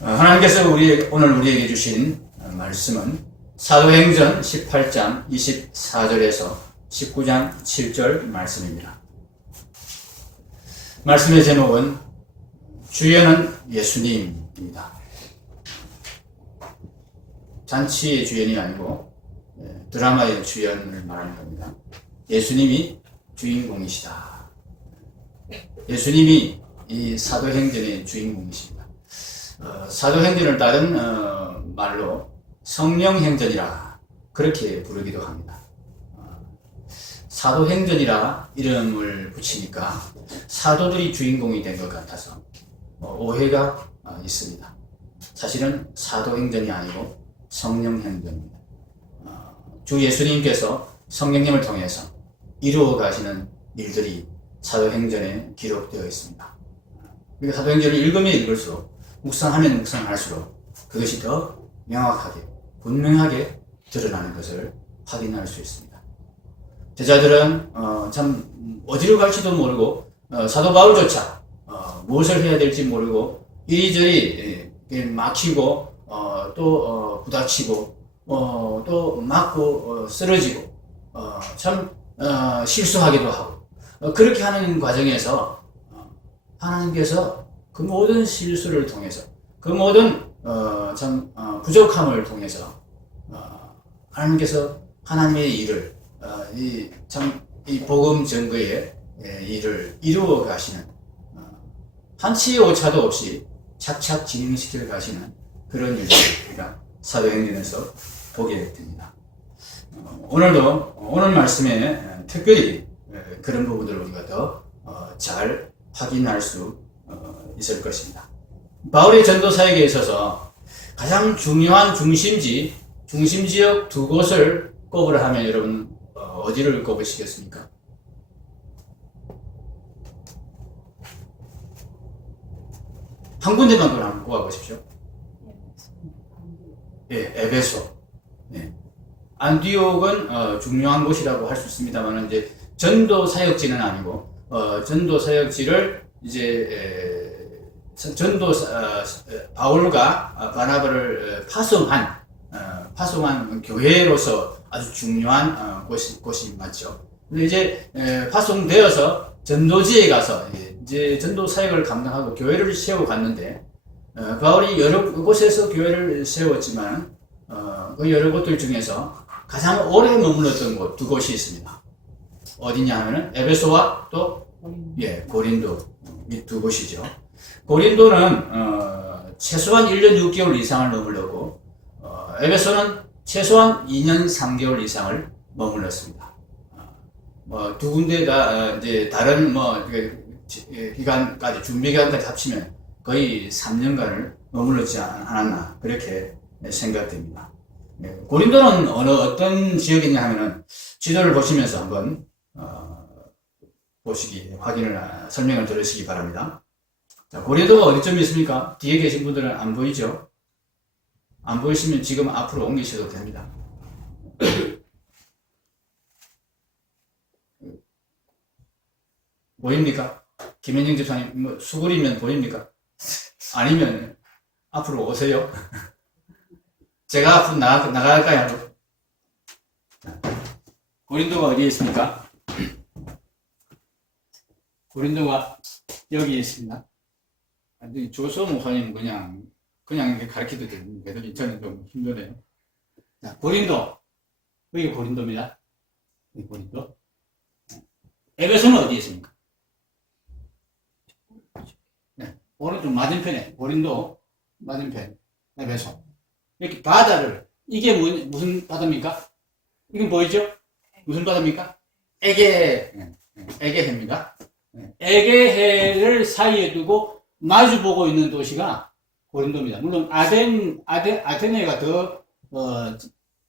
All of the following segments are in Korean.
하나님께서 오늘 우리에게 주신 말씀은 사도행전 18장 24절에서 19장 7절 말씀입니다. 말씀의 제목은 주연은 예수님입니다. 잔치의 주연이 아니고 드라마의 주연을 말하는 겁니다. 예수님이 주인공이시다. 예수님이 이 사도행전의 주인공이십니다. 사도행전을 다른 말로 성령행전이라 그렇게 부르기도 합니다. 사도행전이라 이름을 붙이니까 사도들이 주인공이 된 것 같아서 오해가 있습니다. 사실은 사도행전이 아니고 성령행전입니다. 주 예수님께서 성령님을 통해서 이루어 가시는 일들이 사도행전에 기록되어 있습니다. 그러니까 사도행전을 읽으면 읽을수록 묵상하면 묵상할수록 그것이 더 명확하게 분명하게 드러나는 것을 확인할 수 있습니다. 제자들은 참 어디로 갈지도 모르고 사도 바울조차 무엇을 해야 될지 모르고 이리저리 막히고 또 부닥치고 또 맞고 쓰러지고 참 실수하기도 하고 그렇게 하는 과정에서 하나님께서 그 모든 실수를 통해서 그 모든 부족함을 통해서 하나님께서 하나님의 일을 이 복음 전거의 일을 이루어 가시는 한치의 오차도 없이 착착 진행시켜 가시는 그런 일을 우리가 사도행전에서 보게 됩니다. 오늘 말씀에 특별히 그런 부분들을 우리가 더 잘 확인할 수 있을 것입니다. 바울의 전도 사역에 있어서 가장 중요한 중심지역 두 곳을 꼽으라 하면 여러분 어디를 꼽으시겠습니까? 한 군데만 한번 꼽아보십시오. 예, 에베소. 예. 안디옥은 중요한 곳이라고 할 수 있습니다만 이제 전도 사역지는 아니고 전도 사역지를 이제 바울과 바나바를 파송한 교회로서 아주 중요한 곳이 맞죠. 근데 이제 파송되어서 전도지에 가서 이제 전도 사역을 감당하고 교회를 세워 갔는데 바울이 여러 곳에서 교회를 세웠지만 그 여러 곳들 중에서 가장 오래 머물렀던 곳 두 곳이 있습니다. 어디냐 하면은 에베소와 또 고린도 이 두 곳이죠. 고린도는 최소한 1년 6개월 이상을 머물렀고 에베소는 최소한 2년 3개월 이상을 머물렀습니다. 두 군데가 이제 다른 기간까지 준비 기간까지 합치면 거의 3년간을 머물렀지 않았나 그렇게 생각됩니다. 고린도는 어떤 지역이냐 하면은 지도를 보시면서 한번 설명을 들으시기 바랍니다. 자, 고린도가 어디쯤에 있습니까? 뒤에 계신 분들은 안 보이죠? 안 보이시면 지금 앞으로 옮기셔도 됩니다. 보입니까? 김현영 집사님, 수그리면 보입니까? 아니면 앞으로 오세요. 제가 앞으로 나갈까요? 고린도가 어디에 있습니까? 고린도가 여기에 있습니다. 조수호 목사님 그냥 이렇게 가르쳐도 되는데 저는 좀 힘드네요. 자, 고린도. 여기 고린도입니다. 여기 고린도. 에베소는 어디에 있습니까? 네. 오른쪽 맞은편에 고린도 맞은편 에베소. 이렇게 바다를 이게 무슨 바다입니까? 이건 보이죠? 무슨 바다입니까? 에게해입니다. 에게해를 사이에 두고 마주보고 있는 도시가 고린도입니다. 물론 아테네가 더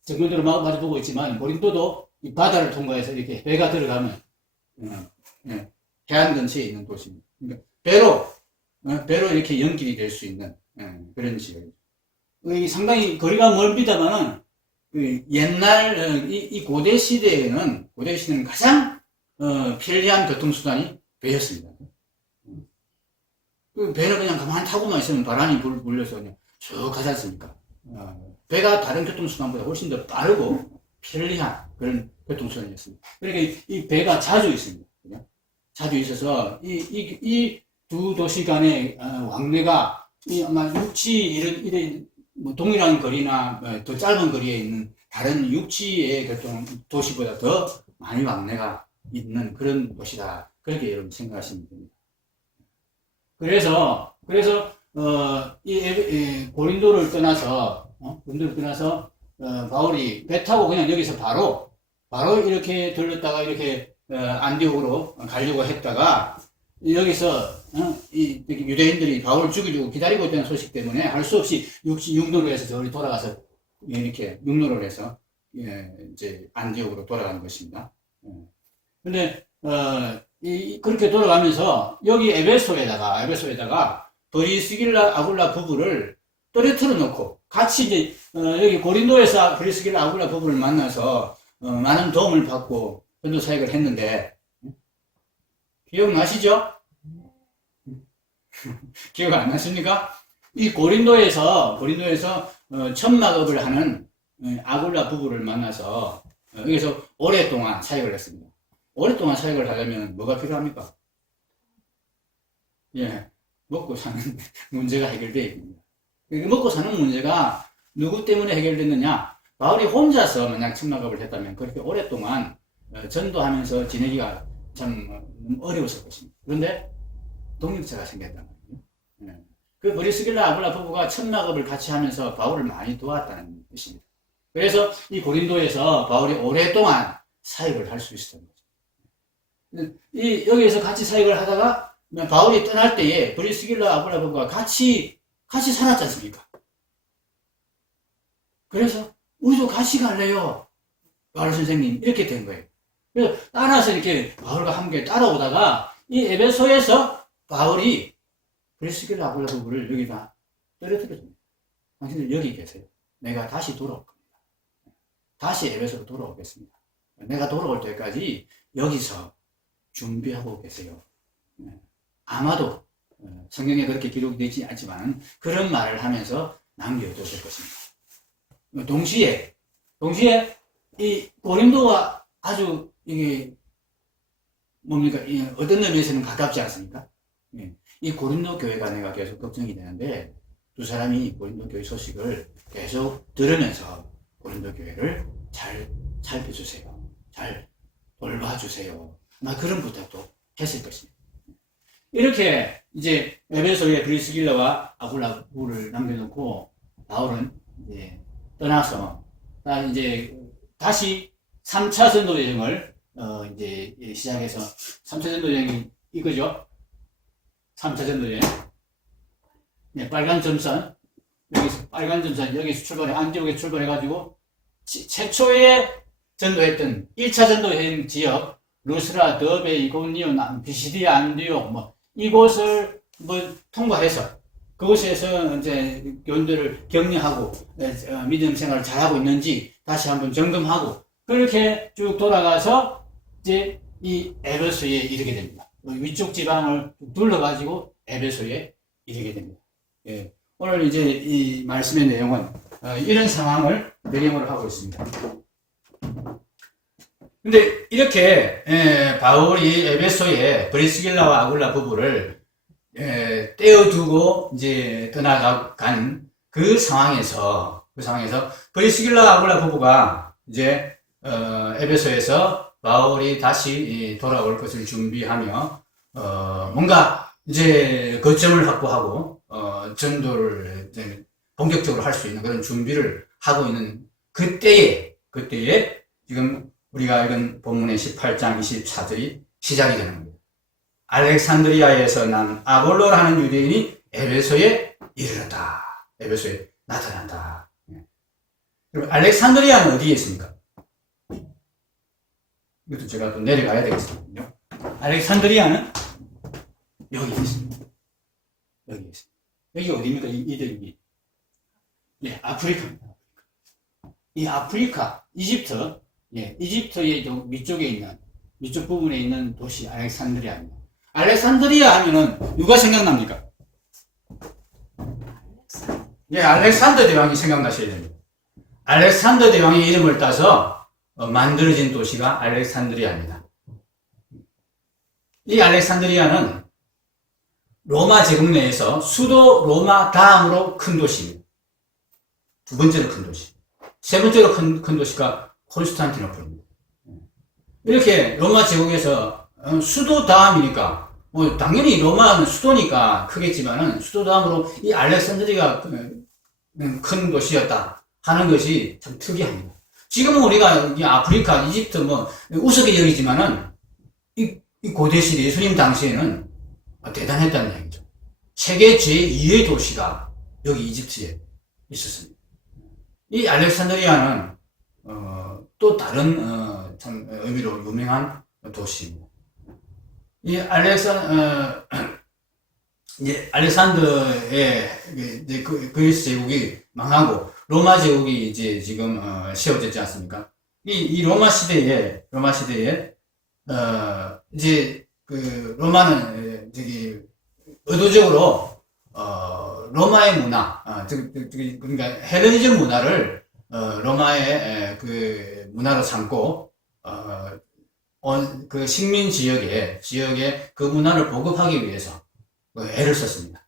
정면으로 마주보고 있지만 고린도도 이 바다를 통과해서 이렇게 배가 들어가면 해안 근처에 있는 도시입니다. 그러니까 배로 이렇게 연결이 될 수 있는 그런 지역이죠. 상당히 거리가 멀비다마는 옛날 이 고대 시대에는 가장 편리한 교통수단이 배였습니다. 그 배는 그냥 가만히 타고만 있으면 바람이 불려서 그냥 쭉 가지 않습니까? 배가 다른 교통수단보다 훨씬 더 빠르고 편리한 그런 교통수단이었습니다. 그러니까 이 배가 자주 있습니다. 그냥 자주 있어서 이 두 도시 간의 왕래가 아마 육지 이런 뭐 동일한 거리나 더 짧은 거리에 있는 다른 육지의 교통 도시보다 더 많이 왕래가 있는 그런 도시다. 그렇게 여러분 생각하시면 됩니다. 그래서 이 고린도를 떠나서 바울이 배 타고 그냥 여기서 바로 이렇게 들렸다가 이렇게 안디옥으로 가려고 했다가 여기서 이 유대인들이 바울을 죽이려고 기다리고 있다는 소식 때문에 할 수 없이 육로로 해서 저리 돌아가서 이렇게 육로를 해서 이제 안디옥으로 돌아가는 것입니다. 근데 그렇게 돌아가면서 여기 에베소에다가 브리스길라 아굴라 부부를 떨어뜨려 놓고 같이 이제 여기 고린도에서 브리스길라 아굴라 부부를 만나서 많은 도움을 받고 전도 사역을 했는데 기억나시죠? 기억 안 나십니까? 이 고린도에서 천막업을 하는 아굴라 부부를 만나서 여기서 오랫동안 사역을 했습니다. 오랫동안 사역을 하려면 뭐가 필요합니까? 먹고 사는 문제가 해결되어야 됩니다. 먹고 사는 문제가 누구 때문에 해결됐느냐? 바울이 혼자서 만약 천막업을 했다면 그렇게 오랫동안 전도하면서 지내기가 참 어려웠을 것입니다. 그런데 독립체가 생겼단 말이에요. 그 브리스길라 아굴라 부부가 천막업을 같이 하면서 바울을 많이 도왔다는 뜻입니다. 그래서 이 고린도에서 바울이 오랫동안 사역을 할 수 있었던 거죠. 여기에서 같이 사역을 하다가 바울이 떠날 때에 브리스길라 아굴라 부부가 같이 살았지 않습니까? 그래서 우리도 같이 갈래요. 바울 선생님 이렇게 된 거예요. 그래서 따라서 이렇게 바울과 함께 따라오다가 이 에베소에서 바울이 브리스길라 아굴라 부부를 여기다 떨어뜨려줍니다. 당신들 여기 계세요. 내가 다시 돌아올 겁니다. 다시 에베소로 돌아오겠습니다. 내가 돌아올 때까지 여기서 준비하고 계세요. 아마도 성경에 그렇게 기록되지 않지만 그런 말을 하면서 남겨뒀을 것입니다. 동시에 이 고린도가 아주 이게 뭡니까? 어떤 의미에서는 가깝지 않습니까? 이 고린도 교회가 내가 계속 걱정이 되는데 두 사람이 고린도 교회 소식을 계속 들으면서 고린도 교회를 잘 살펴주세요. 잘 돌봐주세요. 아마 그런 부탁도 했을 것입니다. 이렇게 이제 에베소에 브리스길라와 아굴라 부부를 남겨놓고 바울은 이제 떠나서 이제 다시 3차 전도 여행을 이제 시작해서 3차 전도 여행이 이거죠. 3차 전도 여행. 빨간 점선 여기서 출발해 안디옥에 출발해가지고 최초에 전도했던 1차 전도 여행 지역 루스라, 더베, 이고니온, 비시디아, 안디옥 이곳을 통과해서 그곳에서 이제 교인들을 격려하고 믿음 생활을 잘하고 있는지 다시 한번 점검하고 그렇게 쭉 돌아가서 이제 이 에베소에 이르게 됩니다. 위쪽 지방을 둘러가지고 에베소에 이르게 됩니다. 오늘 이제 이 말씀의 내용은 이런 상황을 배경으로 하고 있습니다. 근데 이렇게 바울이 에베소에 브리스길라와 아굴라 부부를 떼어두고 이제 떠나간 그 상황에서 브리스길라 아굴라 부부가 이제 에베소에서 바울이 다시 돌아올 것을 준비하며 뭔가 이제 거점을 확보하고 전도를 이제 본격적으로 할 수 있는 그런 준비를 하고 있는 그때에 지금 우리가 읽은 본문의 18장 24절이 시작이 되는 겁니다. 알렉산드리아에서 난 아볼로라는 유대인이 에베소에 이르렀다. 에베소에 나타난다. 그리고 알렉산드리아는 어디에 있습니까? 이것도 제가 또 내려가야 되겠거든요. 알렉산드리아는 여기 있습니다. 여기 있습니다. 여기 어디입니까? 이들이. 아프리카입니다. 이 아프리카, 이집트의 위쪽에 있는, 위쪽 부분에 있는 도시 알렉산드리아입니다. 알렉산드리아 하면은 누가 생각납니까? 예, 알렉산더 대왕이 생각나셔야 됩니다. 알렉산더 대왕의 이름을 따서 만들어진 도시가 알렉산드리아입니다. 이 알렉산드리아는 로마 제국 내에서 수도 로마 다음으로 큰 도시입니다. 두 번째로 큰 도시. 세 번째로 큰 도시가 콘스탄티노플입니다. 이렇게 로마 제국에서 수도 다음이니까 뭐 당연히 로마는 수도니까 크겠지만은 수도 다음으로 이 알렉산드리아가 큰 도시였다 하는 것이 참 특이합니다. 지금은 우리가 아프리카, 이집트 뭐 우습게 여기지만은 이 고대 시대 예수님 당시에는 대단했다는 얘기죠. 세계 제2의 도시가 여기 이집트에 있었습니다. 이 알렉산드리아는 또 다른 참 의미로 유명한 도시입니다. 이 알렉산더의 그리스 제국이 망하고 로마 제국이 이제 지금 세워졌지 않습니까? 이 로마 시대에 이제 그 로마는 저기 의도적으로 로마의 문화, 그러니까 헬레니즘 문화를 로마의 그 문화로 삼고 그 식민 지역에 그 문화를 보급하기 위해서 애를 썼습니다.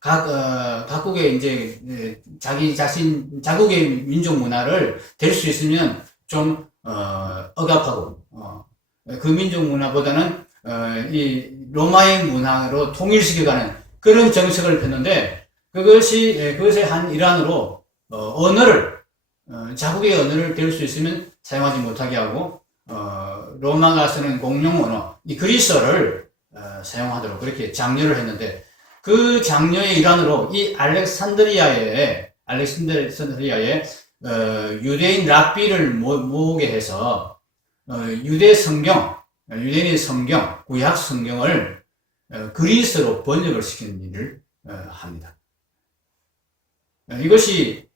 각국의 이제 자국의 민족 문화를 될 수 있으면 좀 억압하고 그 민족 문화보다는 이 로마의 문화로 통일시켜가는 그런 정책을 폈는데 그것의 한 일환으로 언어를 자국의 언어를 배울 수 있으면 사용하지 못하게 하고 로마가 쓰는 공용 언어 이 그리스어를 사용하도록 그렇게 장려를 했는데 그 장려의 일환으로 이 알렉산드리아에 유대인 랍비를 모으게 해서 유대인의 성경, 구약 성경을 그리스어로 번역을 시키는 일을 합니다. 이것이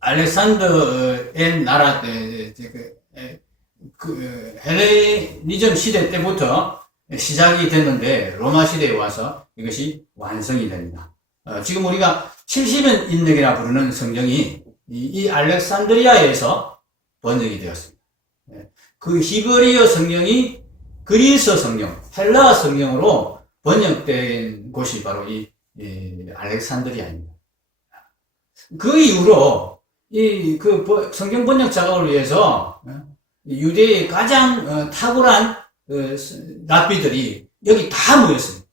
알렉산더의 나라 헬레니즘 시대 때부터 시작이 됐는데 로마 시대에 와서 이것이 완성이 됩니다. 지금 우리가 70년 인력이라 부르는 성경이 이 알렉산드리아에서 번역이 되었습니다. 그 히브리어 성경이 그리스 성경, 헬라어 성경으로 번역된 곳이 바로 이 알렉산드리아입니다. 그 이후로 그 성경 번역 작업을 위해서 유대의 가장 탁월한 랍비들이 여기 다 모였습니다.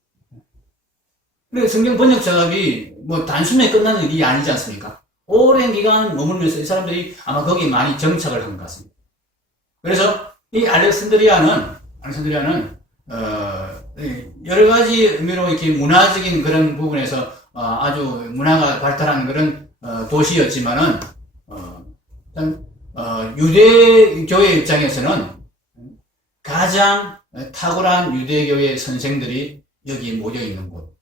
그래서 성경 번역 작업이 뭐 단숨에 끝나는 일이 아니지 않습니까? 오랜 기간 머물면서 이 사람들이 아마 거기 많이 정착을 한 것 같습니다. 그래서 이 알렉산드리아는 여러 가지 의미로 이렇게 문화적인 그런 부분에서 아주 문화가 발달한 그런 도시였지만은 유대교회 입장에서는 가장 탁월한 유대교회 선생들이 여기 모여 있는 곳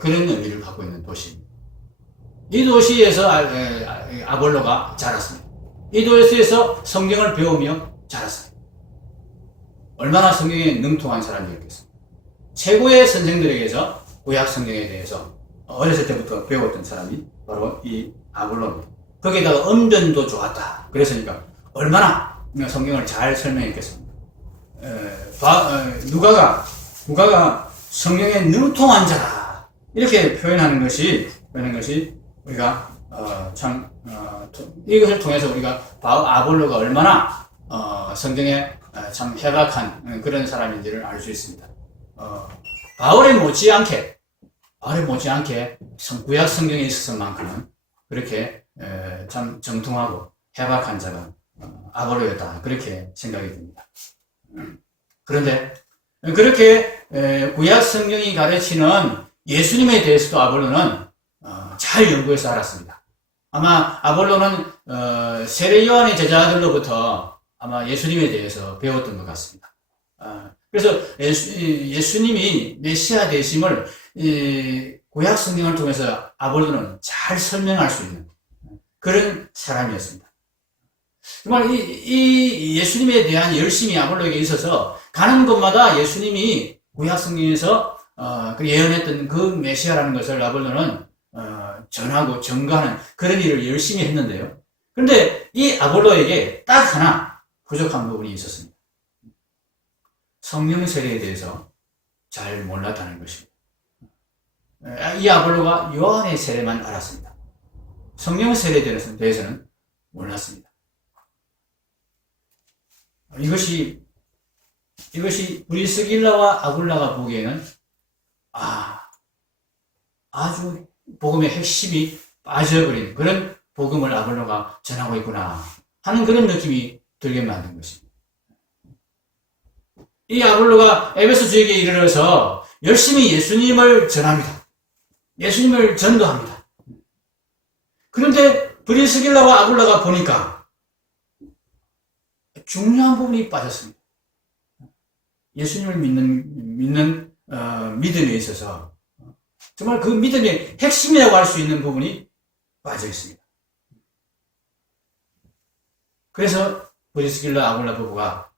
그런 의미를 갖고 있는 도시입니다. 이 도시에서 아볼로가 자랐습니다. 이 도시에서 성경을 배우며 자랐습니다. 얼마나 성경에 능통한 사람이었겠습니까? 최고의 선생들에게서 구약 성경에 대해서 어렸을 때부터 배웠던 사람이 바로 이 아볼로입니다. 거기에다가 음전도 좋았다. 그랬으니까 얼마나 성경을 잘 설명했겠습니까? 누가가 성경에 능통한 자라 이렇게 표현하는 것이 우리가 이것을 통해서 우리가 아볼로가 얼마나 성경에 참 해박한 그런 사람인지를 알 수 있습니다. 바울에 못지않게 구약 성경에 있어서만큼은 그렇게 참 정통하고 해박한 자가 아볼로였다 그렇게 생각이 듭니다. 그런데 그렇게 구약 성경이 가르치는 예수님에 대해서도 아볼로는 잘 연구해서 알았습니다. 아마 아볼로는 세례 요한의 제자들로부터 아마 예수님에 대해서 배웠던 것 같습니다. 그래서 예수님이 메시아 되심을 구약 성경을 통해서 아볼로는 잘 설명할 수 있는 그런 사람이었습니다. 정말 이 예수님에 대한 열심이 아볼로에게 있어서 가는 곳마다 예수님이 구약 성경에서 그 예언했던 그 메시아라는 것을 아볼로는 전하고 전가하는 그런 일을 열심히 했는데요. 그런데 이 아볼로에게 딱 하나 부족한 부분이 있었습니다. 성령 세례에 대해서 잘 몰랐다는 것입니다. 이 아볼로가 요한의 세례만 알았습니다. 성령 세례에 대해서는 몰랐습니다. 이것이 브리스길라와 아굴라가 보기에는 아주 복음의 핵심이 빠져버린 그런 복음을 아볼로가 전하고 있구나 하는 그런 느낌이 들게 만든 것입니다. 이 아볼로가 에베소 지역에 이르러서 열심히 예수님을 전합니다. 예수님을 전도합니다. 그런데 브리스길라와 아굴라가 보니까 중요한 부분이 빠졌습니다. 예수님을 믿는 믿음에 있어서 정말 그 믿음의 핵심이라고 할 수 있는 부분이 빠져 있습니다. 그래서 브리스길라 아굴라 부부가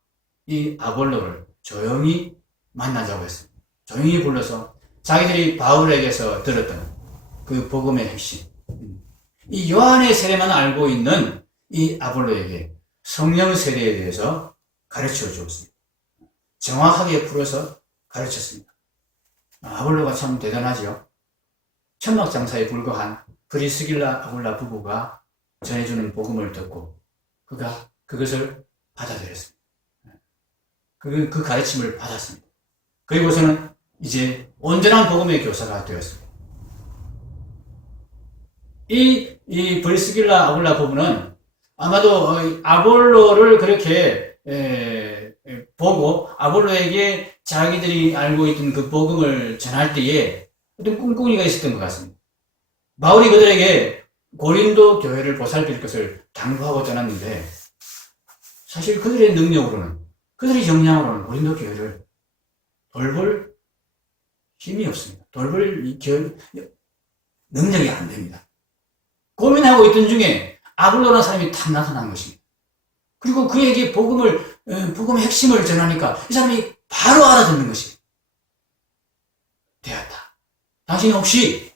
이 아볼로를 조용히 만나자고 했습니다. 조용히 불러서 자기들이 바울에게서 들었던 그 복음의 핵심, 이 요한의 세례만 알고 있는 이 아볼로에게 성령 세례에 대해서 가르쳐 주었습니다. 정확하게 풀어서 가르쳤습니다. 아볼로가 참 대단하죠. 천막장사에 불과한 브리스길라 아굴라 부부가 전해주는 복음을 듣고 그가 그것을 받아들였습니다. 그 가르침을 받았습니다. 그리고서는 이제 온전한 복음의 교사가 되었습니다. 이 브리스길라 아굴라 부부는 아마도 아볼로를 그렇게 보고 아볼로에게 자기들이 알고 있던 그 복음을 전할 때에 어떤 꿍꿍이가 있었던 것 같습니다. 바울이 그들에게 고린도 교회를 보살필 것을 당부하고 전했는데 사실 그들의 능력으로는 그들의 역량으로는 고린도 교회를 돌볼 힘이 없습니다. 돌볼 능력이 안 됩니다. 고민하고 있던 중에 아볼로라는 사람이 탁 나타난 것입니다. 그리고 그에게 복음의 핵심을 전하니까 이 사람이 바로 알아듣는 것입니다. 되었다. 당신이 혹시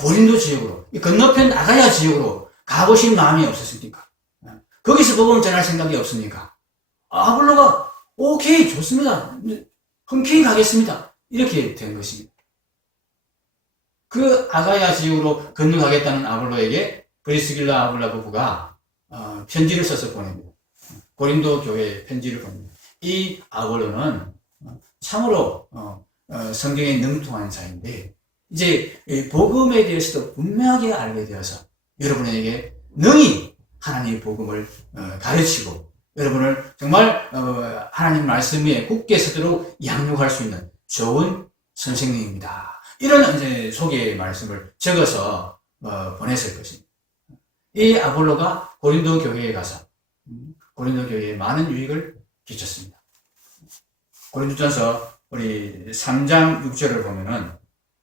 고린도 지역으로, 건너편 아가야 지역으로 가보신 마음이 없었습니까? 거기서 복음을 전할 생각이 없습니까? 아볼로가 오케이 좋습니다. 흔쾌히 가겠습니다. 이렇게 된 것입니다. 그 아가야 지역으로 건너가겠다는 아볼로에게 브리스길라 아굴라 부부가 편지를 써서 보냅니다. 고린도 교회에 편지를 보냅니다. 이 아볼로는 참으로 성경에 능통한 자인데 이제 복음에 대해서도 분명하게 알게 되어서 여러분에게 능히 하나님의 복음을 가르치고 여러분을 정말 하나님 말씀에 굳게 서도록 양육할 수 있는 좋은 선생님입니다. 이런 이제 소개의 말씀을 적어서 보냈을 것입니다. 이 아볼로가 고린도 교회에 가서 고린도 교회에 많은 유익을 끼쳤습니다. 고린도전서 우리 3장 6절을 보면은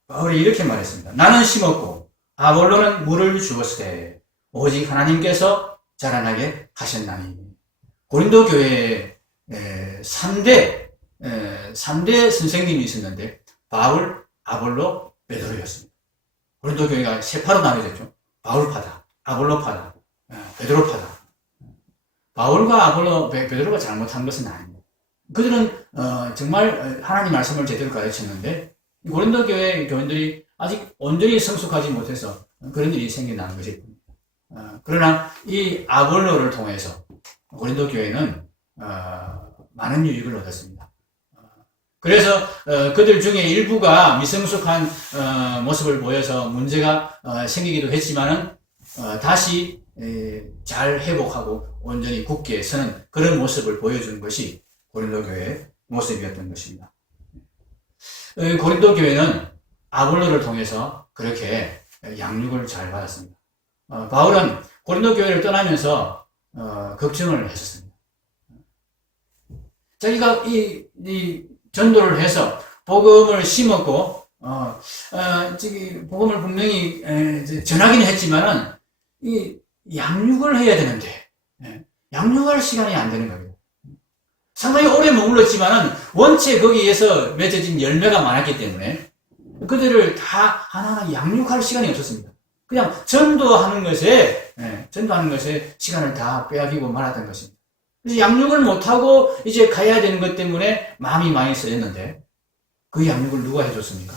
바울이 이렇게 말했습니다. 나는 심었고 아볼로는 물을 주었으되 오직 하나님께서 자라나게 하셨나니. 고린도 교회에 3대 선생님이 있었는데 바울, 아볼로, 베드로였습니다. 고린도 교회가 세 파로 나뉘어졌죠. 바울파다, 아볼로파다, 베드로파다. 바울과 아볼로, 베드로가 잘못한 것은 아닙니다. 그들은 정말 하나님 말씀을 제대로 가르쳤는데 고린도 교회 교인들이 아직 온전히 성숙하지 못해서 그런 일이 생겨나는 것일 뿐입니다. 그러나 이 아볼로를 통해서 고린도 교회는 많은 유익을 얻었습니다. 그래서 그들 중에 일부가 미성숙한 모습을 보여서 문제가 생기기도 했지만은 다시 잘 회복하고 온전히 굳게 서는 그런 모습을 보여주는 것이 고린도 교회의 모습이었던 것입니다. 고린도 교회는 아볼로를 통해서 그렇게 양육을 잘 받았습니다. 바울은 고린도 교회를 떠나면서 걱정을 했었습니다. 자기가 이 전도를 해서 복음을 심었고 복음을 분명히 전하기는 했지만은 이 양육을 해야 되는데 양육할 시간이 안 되는 겁니다. 상당히 오래 머물렀지만은 원체 거기에서 맺어진 열매가 많았기 때문에 그들을 다 하나하나 양육할 시간이 없었습니다. 그냥 전도하는 것에 시간을 다 빼앗기고 말았던 것입니다. 그래서 양육을 못하고 이제 가야 되는 것 때문에 마음이 많이 쓰였는데 그 양육을 누가 해줬습니까?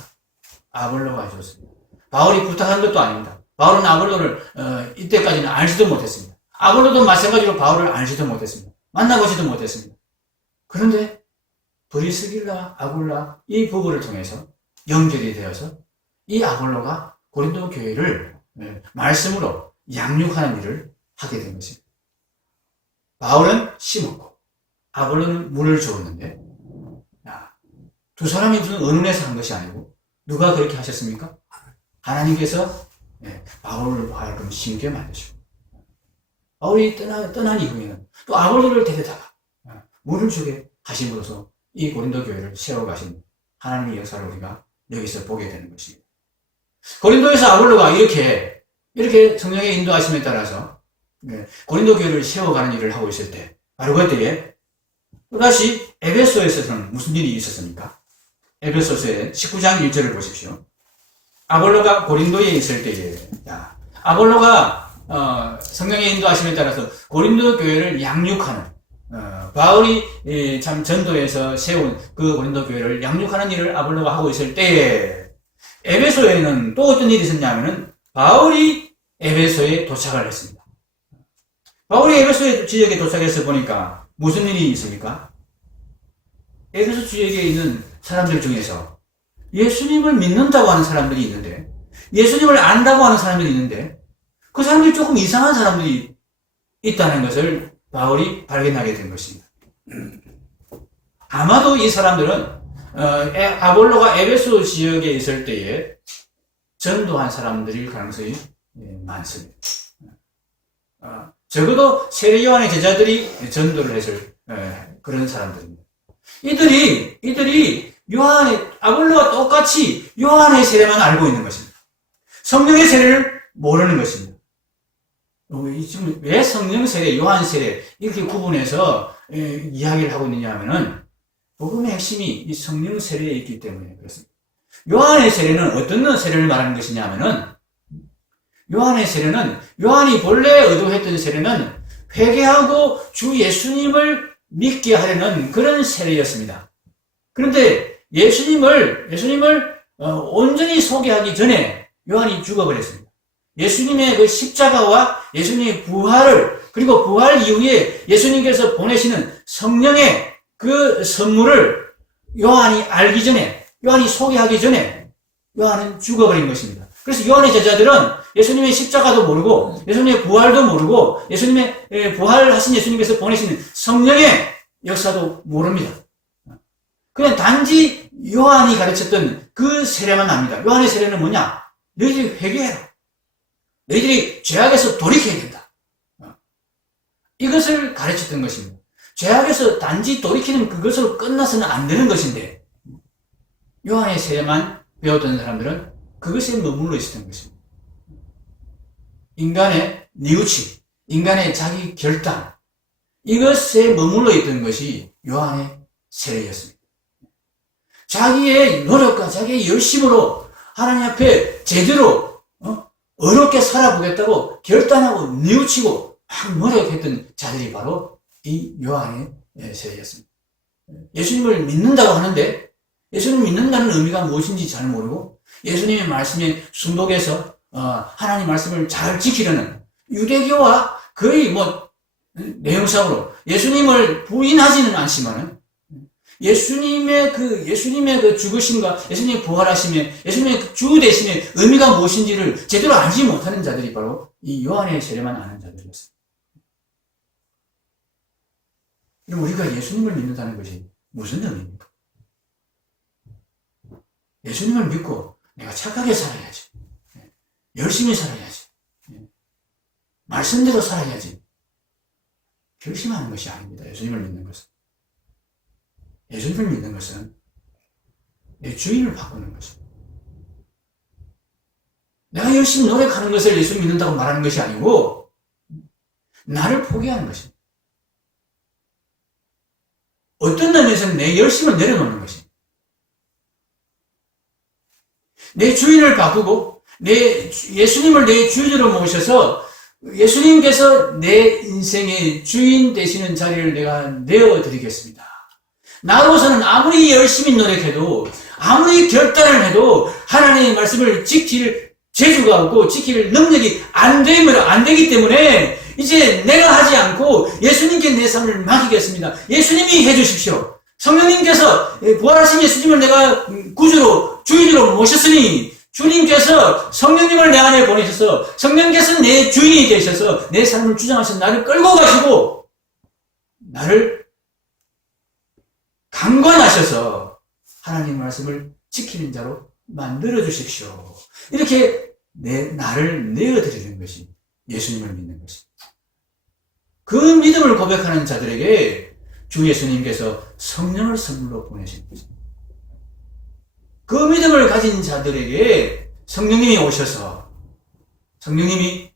아볼로가 해줬습니다. 바울이 부탁한 것도 아닙니다. 바울은 아볼로를 이때까지는 알지도 못했습니다. 아볼로도 마찬가지로 바울을 알지도 못했습니다. 만나보지도 못했습니다. 그런데 브리스길라, 아굴라 이 부부를 통해서 연결이 되어서 이 아볼로가 고린도 교회를 말씀으로 양육하는 일을 하게 된 것입니다. 바울은 심었고 아볼로는 물을 주었는데 두 사람이 무슨 의논해서 한 것이 아니고 누가 그렇게 하셨습니까? 하나님께서 바울을 하여금 심게 만드시고 바울이 떠난 이후에는 또 아볼로를 데려다가 물을 주게 하심으로써 이 고린도 교회를 세워가신 하나님의 역사를 우리가 여기서 보게 되는 것입니다. 고린도에서 아볼로가 이렇게 성령의 인도하심에 따라서 고린도 교회를 세워가는 일을 하고 있을 때 바로 그때에 또다시 에베소에서는 무슨 일이 있었습니까? 에베소서의 19장 1절을 보십시오. 아볼로가 고린도에 있을 때에 아볼로가 성령의 인도하심에 따라서 고린도 교회를 양육하는 바울이 참 전도에서 세운 그 고린도 교회를 양육하는 일을 아볼로가 하고 있을 때에 에베소에는 또 어떤 일이 있었냐면은 바울이 에베소에 도착을 했습니다. 바울이 에베소 지역에 도착해서 보니까 무슨 일이 있습니까? 에베소 지역에 있는 사람들 중에서 예수님을 믿는다고 하는 사람들이 있는데, 예수님을 안다고 하는 사람들이 있는데, 그 사람들이 조금 이상한 사람들이 있다는 것을 바울이 발견하게 된 것입니다. 아마도 이 사람들은 아볼로가 에베소 지역에 있을 때에 전도한 사람들일 가능성이 많습니다. 적어도 세례 요한의 제자들이 전도를 했을 그런 사람들입니다. 이들이 아볼로와 똑같이 요한의 세례만 알고 있는 것입니다. 성령의 세례를 모르는 것입니다. 지금 왜 성령 세례, 요한 세례 이렇게 구분해서 이야기를 하고 있느냐 하면은 복음의 핵심이 이 성령 세례에 있기 때문에 그렇습니다. 요한의 세례는 어떤 세례를 말하는 것이냐 하면은 요한의 세례는 요한이 본래 의도했던 세례는 회개하고 주 예수님을 믿게 하려는 그런 세례였습니다. 그런데 예수님을 온전히 소개하기 전에 요한이 죽어버렸습니다. 예수님의 그 십자가와 예수님의 부활을, 그리고 부활 이후에 예수님께서 보내시는 성령의 그 선물을 요한이 알기 전에, 요한이 소개하기 전에 요한은 죽어버린 것입니다. 그래서 요한의 제자들은 예수님의 십자가도 모르고 예수님의 부활도 모르고 예수님의 부활하신 예수님께서 보내시는 성령의 역사도 모릅니다. 그냥 단지 요한이 가르쳤던 그 세례만 압니다. 요한의 세례는 뭐냐? 너희들이 회개해라. 너희들이 죄악에서 돌이켜야 된다. 이것을 가르쳤던 것입니다. 죄악에서 단지 돌이키는 그것으로 끝나서는 안 되는 것인데 요한의 세례만 배웠던 사람들은 그것에 머물러 있었던 것입니다. 인간의 뉘우침, 인간의 자기 결단, 이것에 머물러 있던 것이 요한의 세례였습니다. 자기의 노력과 자기의 열심으로 하나님 앞에 제대로 어렵게 살아보겠다고 결단하고 뉘우치고 막 노력했던 자들이 바로 이 요한의 세례였습니다. 예수님을 믿는다고 하는데 예수님 믿는다는 의미가 무엇인지 잘 모르고 예수님의 말씀에 순복해서 하나님 말씀을 잘 지키려는 유대교와 거의 내용상으로 예수님을 부인하지는 않지만은 예수님의 그 죽으심과 예수님의 부활하심에 예수님의 그 주 대신의 의미가 무엇인지를 제대로 알지 못하는 자들이 바로 이 요한의 세례만 아는 자들이었습니다. 그럼 우리가 예수님을 믿는다는 것이 무슨 의미입니까? 예수님을 믿고 내가 착하게 살아야지, 열심히 살아야지, 말씀대로 살아야지 결심하는 것이 아닙니다. 예수님을 믿는 것은. 예수님을 믿는 것은 내 주인을 바꾸는 것입니다. 내가 열심히 노력하는 것을 예수 믿는다고 말하는 것이 아니고 나를 포기하는 것입니다. 어떤 면에서는 내 열심을 내려놓는 것입니다. 내 주인을 바꾸고 예수님을 내 주인으로 모셔서 예수님께서 내 인생의 주인 되시는 자리를 내가 내어드리겠습니다. 나로서는 아무리 열심히 노력해도 아무리 결단을 해도 하나님의 말씀을 지킬 재주가 없고 지킬 능력이 안 되기 때문에 이제 내가 하지 않고 예수님께 내 삶을 맡기겠습니다. 예수님이 해주십시오. 성령님께서 부활하신 예수님을 내가 구주로 주인으로 모셨으니 주님께서 성령님을 내 안에 보내셔서 성령께서 내 주인이 되셔서 내 삶을 주장하셔서 나를 끌고 가시고 나를 강권하셔서 하나님 말씀을 지키는 자로 만들어 주십시오. 이렇게 나를 내어드리는 것이 예수님을 믿는 것입니다. 그 믿음을 고백하는 자들에게 주 예수님께서 성령을 선물로 보내신 것입니다. 그 믿음을 가진 자들에게 성령님이 오셔서 성령님이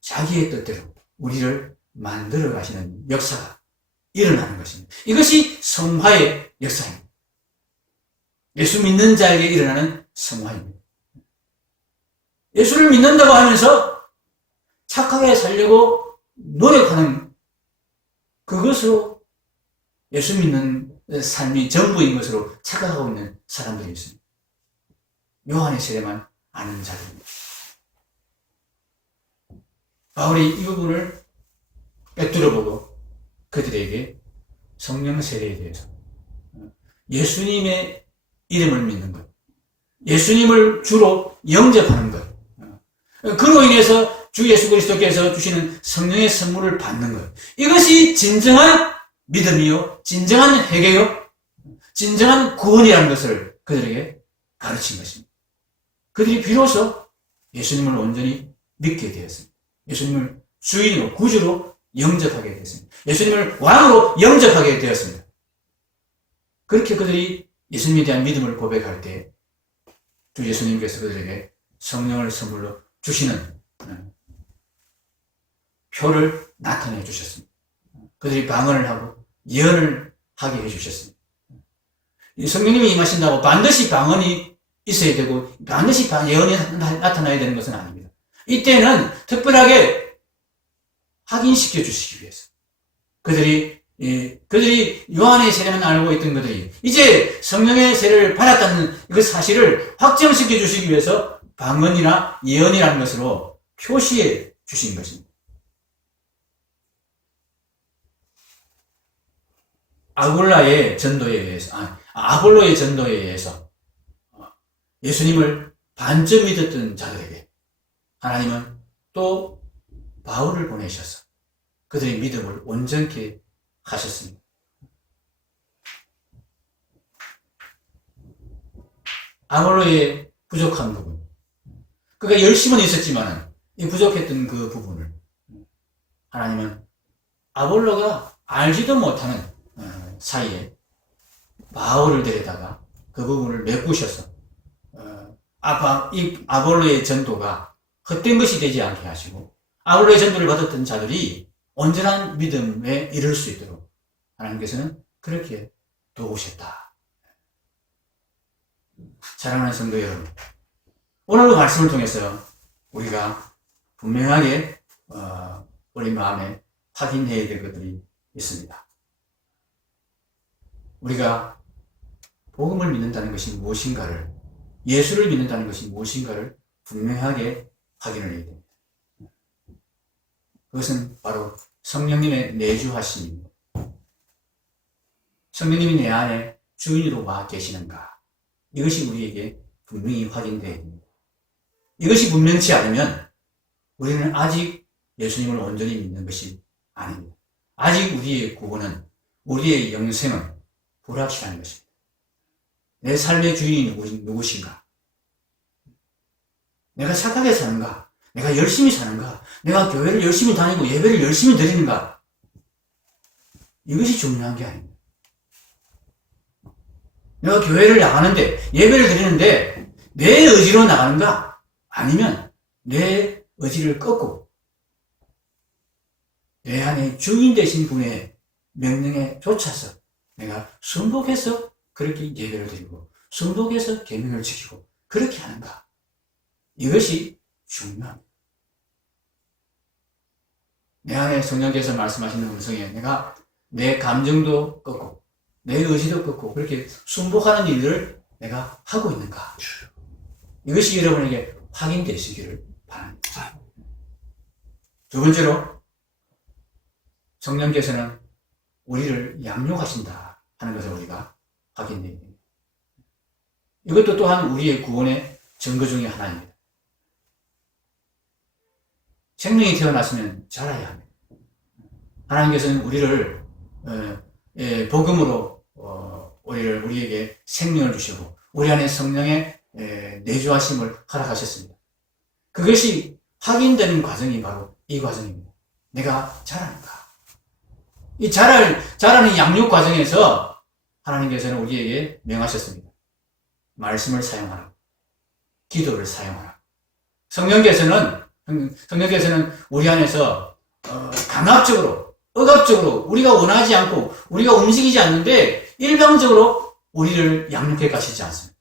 자기의 뜻대로 우리를 만들어 가시는 역사가 일어나는 것입니다. 이것이 성화의 역사입니다. 예수 믿는 자에게 일어나는 성화입니다. 예수를 믿는다고 하면서 착하게 살려고 노력하는 그것으로 예수 믿는 삶이 전부인 것으로 착각하고 있는 사람들이 있습니다. 요한의 세례만 아는 자들입니다. 바울이 이 부분을 꿰뚫어보고 그들에게 성령 세례에 대해서 예수님의 이름을 믿는 것, 예수님을 주로 영접하는 것, 그로 인해서 주 예수 그리스도께서 주시는 성령의 선물을 받는 것, 이것이 진정한 믿음이요, 진정한 회개요, 진정한 구원이라는 것을 그들에게 가르친 것입니다. 그들이 비로소 예수님을 온전히 믿게 되었습니다. 예수님을 주인으로, 구주로 영접하게 되었습니다. 예수님을 왕으로 영접하게 되었습니다. 그렇게 그들이 예수님에 대한 믿음을 고백할 때 주 예수님께서 그들에게 성령을 선물로 주시는 표를 나타내 주셨습니다. 그들이 방언을 하고 예언을 하게 해주셨습니다. 성령님이 임하신다고 반드시 방언이 있어야 되고 반드시 예언이 나타나야 되는 것은 아닙니다. 이때는 특별하게 확인시켜 주시기 위해서 그들이 요한의 세례만 알고 있던 그들이 이제 성령의 세례를 받았다는 그 사실을 확정시켜 주시기 위해서 방언이나 예언이라는 것으로 표시해 주신 것입니다. 아볼로의 전도에 의해서 예수님을 반쯤 믿었던 자들에게 하나님은 또 바울을 보내셔서 그들의 믿음을 온전케 하셨습니다. 아볼로의 부족한 부분, 그가 열심은 있었지만 이 부족했던 그 부분을 하나님은 아볼로가 알지도 못하는 사이에 바울을 데려다가 그 부분을 메꾸셔서 이 아볼로의 전도가 헛된 것이 되지 않게 하시고 아볼로의 전도를 받았던 자들이 온전한 믿음에 이를 수 있도록 하나님께서는 그렇게 도우셨다. 사랑하는 성도 여러분, 오늘 말씀을 통해서 우리가 분명하게 우리 마음에 확인해야 될 것들이 있습니다. 우리가 복음을 믿는다는 것이 무엇인가를, 예수를 믿는다는 것이 무엇인가를 분명하게 확인을 해야 됩니다. 그것은 바로 성령님의 내주하심입니다. 성령님이 내 안에 주인으로 와 계시는가? 이것이 우리에게 분명히 확인되어야 됩니다. 이것이 분명치 않으면 우리는 아직 예수님을 온전히 믿는 것이 아닙니다. 아직 우리의 구원은, 우리의 영생은 불확실한 것입니다. 내 삶의 주인이 누구신가? 내가 착하게 사는가? 내가 열심히 사는가? 내가 교회를 열심히 다니고 예배를 열심히 드리는가? 이것이 중요한 게 아닙니다. 내가 교회를 나가는데, 예배를 드리는데 내 의지로 나가는가? 아니면 내 의지를 꺾고 내 안에 주인 되신 분의 명령에 쫓아서 내가 순복해서 그렇게 예배를 드리고 순복해서 계명을 지키고 그렇게 하는가? 이것이 중요합니다. 내 안에 성령께서 말씀하시는 음성에 내가 내 감정도 꺾고 내 의지도 꺾고 그렇게 순복하는 일들을 내가 하고 있는가? 이것이 여러분에게 확인되시기를 바랍니다. 두 번째로 성령께서는 우리를 양육하신다 하는 것을 우리가 확인됩니다. 이것도 또한 우리의 구원의 증거 중에 하나입니다. 생명이 태어났으면 자라야 합니다. 하나님께서는 우리를 복음으로 우리에게 생명을 주시고 우리 안에 성령의 내주하심을 허락하셨습니다. 그것이 확인되는 과정이 바로 이 과정입니다. 내가 자라는가? 이 자라는 양육 과정에서 하나님께서는 우리에게 명하셨습니다. 말씀을 사용하라. 기도를 사용하라. 성령께서는 우리 안에서 강압적으로, 억압적으로 우리가 원하지 않고 우리가 움직이지 않는데 일방적으로 우리를 양육해 가시지 않습니다.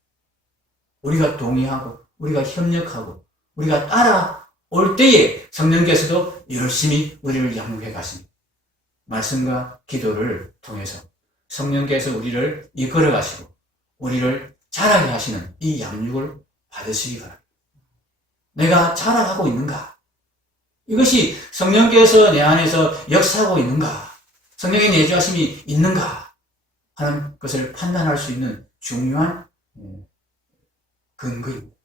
우리가 동의하고 우리가 협력하고 우리가 따라올 때에 성령께서도 열심히 우리를 양육해 가십니다. 말씀과 기도를 통해서 성령께서 우리를 이끌어 가시고 우리를 자라게 하시는 이 양육을 받으시기 바랍니다. 내가 자라가고 있는가? 이것이 성령께서 내 안에서 역사하고 있는가? 성령의 내주하심이 있는가? 하는 것을 판단할 수 있는 중요한 근거입니다.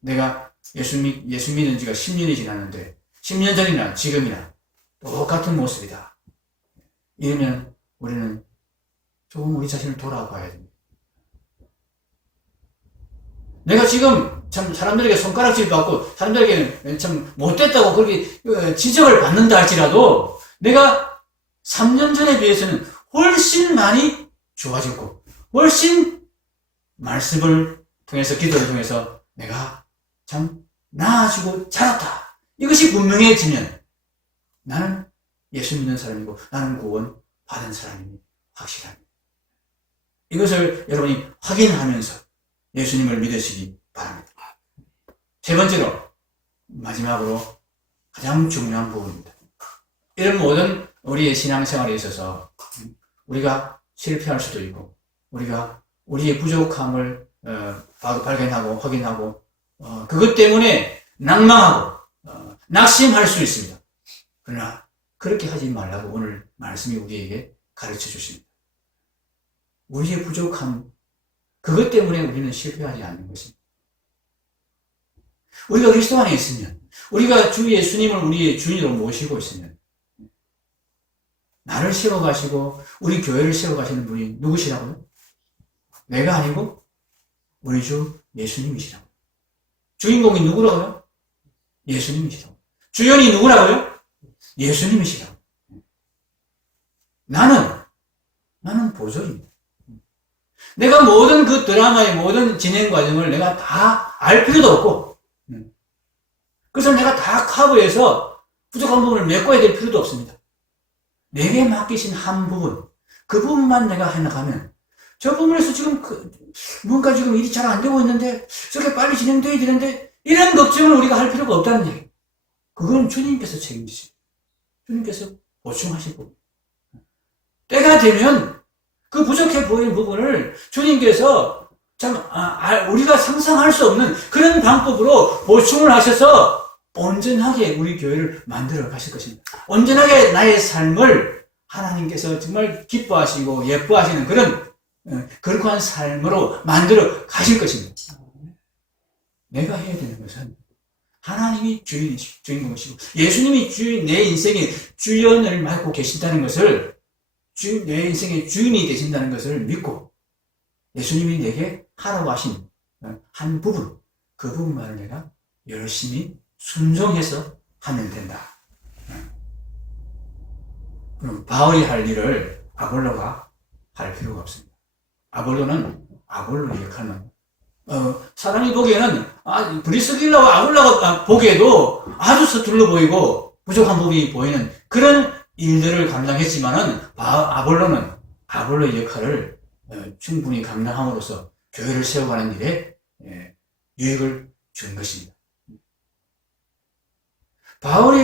내가 예수 믿은 지가 10년이 지났는데 10년 전이나 지금이나 똑같은 모습이다. 이러면 우리는 조금 우리 자신을 돌아봐야 됩니다. 내가 지금 참 사람들에게 손가락질 받고 사람들에게 참 못됐다고 그렇게 지적을 받는다 할지라도 내가 3년 전에 비해서는 훨씬 많이 좋아졌고 훨씬 말씀을 통해서 기도를 통해서 내가 참 나아지고 자랐다. 이것이 분명해지면 나는 예수 믿는 사람이고 나는 구원 받은 사람임이 확실합니다. 이것을 여러분이 확인하면서 예수님을 믿으시기 바랍니다. 세 번째로 마지막으로 가장 중요한 부분입니다. 이런 모든 우리의 신앙생활에 있어서 우리가 실패할 수도 있고 우리가 우리의 부족함을 발견하고 확인하고 그것 때문에 낭망하고 낙심할 수 있습니다. 그러나 그렇게 하지 말라고 오늘 말씀이 우리에게 가르쳐 주십니다. 우리의 부족함 그것 때문에 우리는 실패하지 않는 것입니다. 우리가 그리스도 안에 있으면 우리가 주 예수님을 우리의 주인으로 모시고 있으면 나를 세워가시고 우리 교회를 세워가시는 분이 누구시라고요? 내가 아니고 우리 주 예수님이시라고. 주인공이 누구라고요? 예수님이시라고. 주연이 누구라고요? 예수님이시라고. 나는 보조입니다. 내가 모든 그 드라마의 모든 진행 과정을 내가 다 알 필요도 없고, 그래서 내가 다 커버해서 부족한 부분을 메꿔야 될 필요도 없습니다. 내게 맡기신 한 부분, 그 부분만 내가 해나가면, 저 부분에서 지금 뭔가 지금 일이 잘 안 되고 있는데, 저게 빨리 진행돼야 되는데, 이런 걱정을 우리가 할 필요가 없다는 얘기. 그건 주님께서 책임지십니다. 주님께서 보충하실 부분. 때가 되면 그 부족해 보이는 부분을 주님께서 참 우리가 상상할 수 없는 그런 방법으로 보충을 하셔서 온전하게 우리 교회를 만들어 가실 것입니다. 온전하게 나의 삶을 하나님께서 정말 기뻐하시고 예뻐하시는 그런 거룩한 삶으로 만들어 가실 것입니다. 내가 해야 되는 것은 하나님이 주인공이시고 예수님이 내 인생의 주연을 맡고 계신다는 것을 내 인생의 주인이 되신다는 것을 믿고 예수님이 내게 하라고 하신 한 부분, 그 부분만을 내가 열심히 순종해서 하면 된다. 그럼 바울이 할 일을 아볼로가 할 필요가 없습니다. 아볼로는 아볼로의 역할만. 사람이 보기에는 브리스길라와 아볼로가 보기에도 아주 서툴러 보이고 부족한 부분이 보이는 그런 일들을 감당했지만은 아볼로의 역할을 충분히 감당함으로써 교회를 세워가는 일에 유익을 준 것입니다. 바울이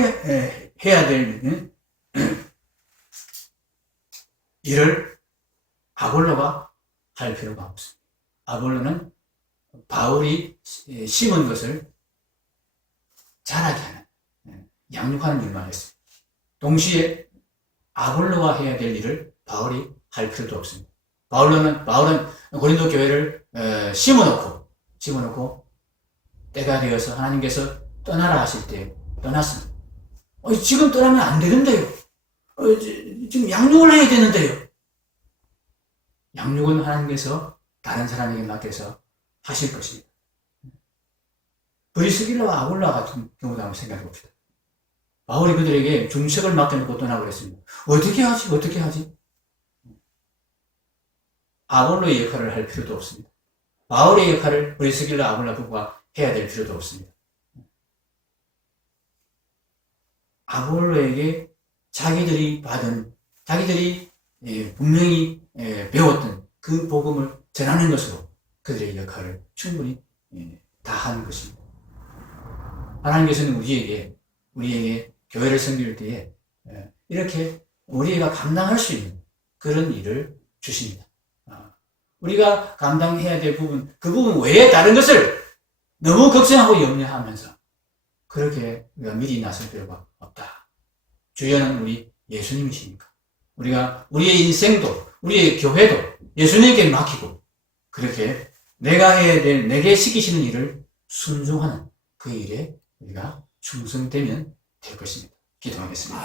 해야 될 일을 아볼로가 할 필요가 없습니다. 아볼로는 바울이 심은 것을 자라게 하는, 양육하는 일만 했습니다. 동시에 아볼로가 해야 될 일을 바울이 할 필요도 없습니다. 바울은 고린도 교회를 심어놓고 때가 되어서 하나님께서 떠나라 하실 때 떠났습니다. 지금 떠나면 안 되는데요. 지금 양육을 해야 되는데요. 양육은 하나님께서 다른 사람에게 맡겨서 하실 것입니다. 브리스길라와 아굴라 같은 경우도 한번 생각해 봅시다. 바울이 그들에게 중책을 맡겨놓고 떠나버렸습니다. 어떻게 하지? 아볼로의 역할을 할 필요도 없습니다. 바울의 역할을 브리스길라 아굴라 부부가 해야 될 필요도 없습니다. 아볼로에게 자기들이 분명히 배웠던 그 복음을 전하는 것으로 그들의 역할을 충분히 다하는 것입니다. 하나님께서는 우리에게 교회를 섬길 때에 이렇게 우리가 감당할 수 있는 그런 일을 주십니다. 우리가 감당해야 될 부분, 그 부분 외에 다른 것을 너무 걱정하고 염려하면서 그렇게 우리가 미리 나설 필요가 없다. 주연은 우리 예수님이시니까 우리가 우리의 인생도 우리의 교회도 예수님께 맡기고 그렇게 내가 해야 될 내게 시키시는 일을 순종하는 그 일에 우리가 충성되면 될 것입니다. 기도하겠습니다.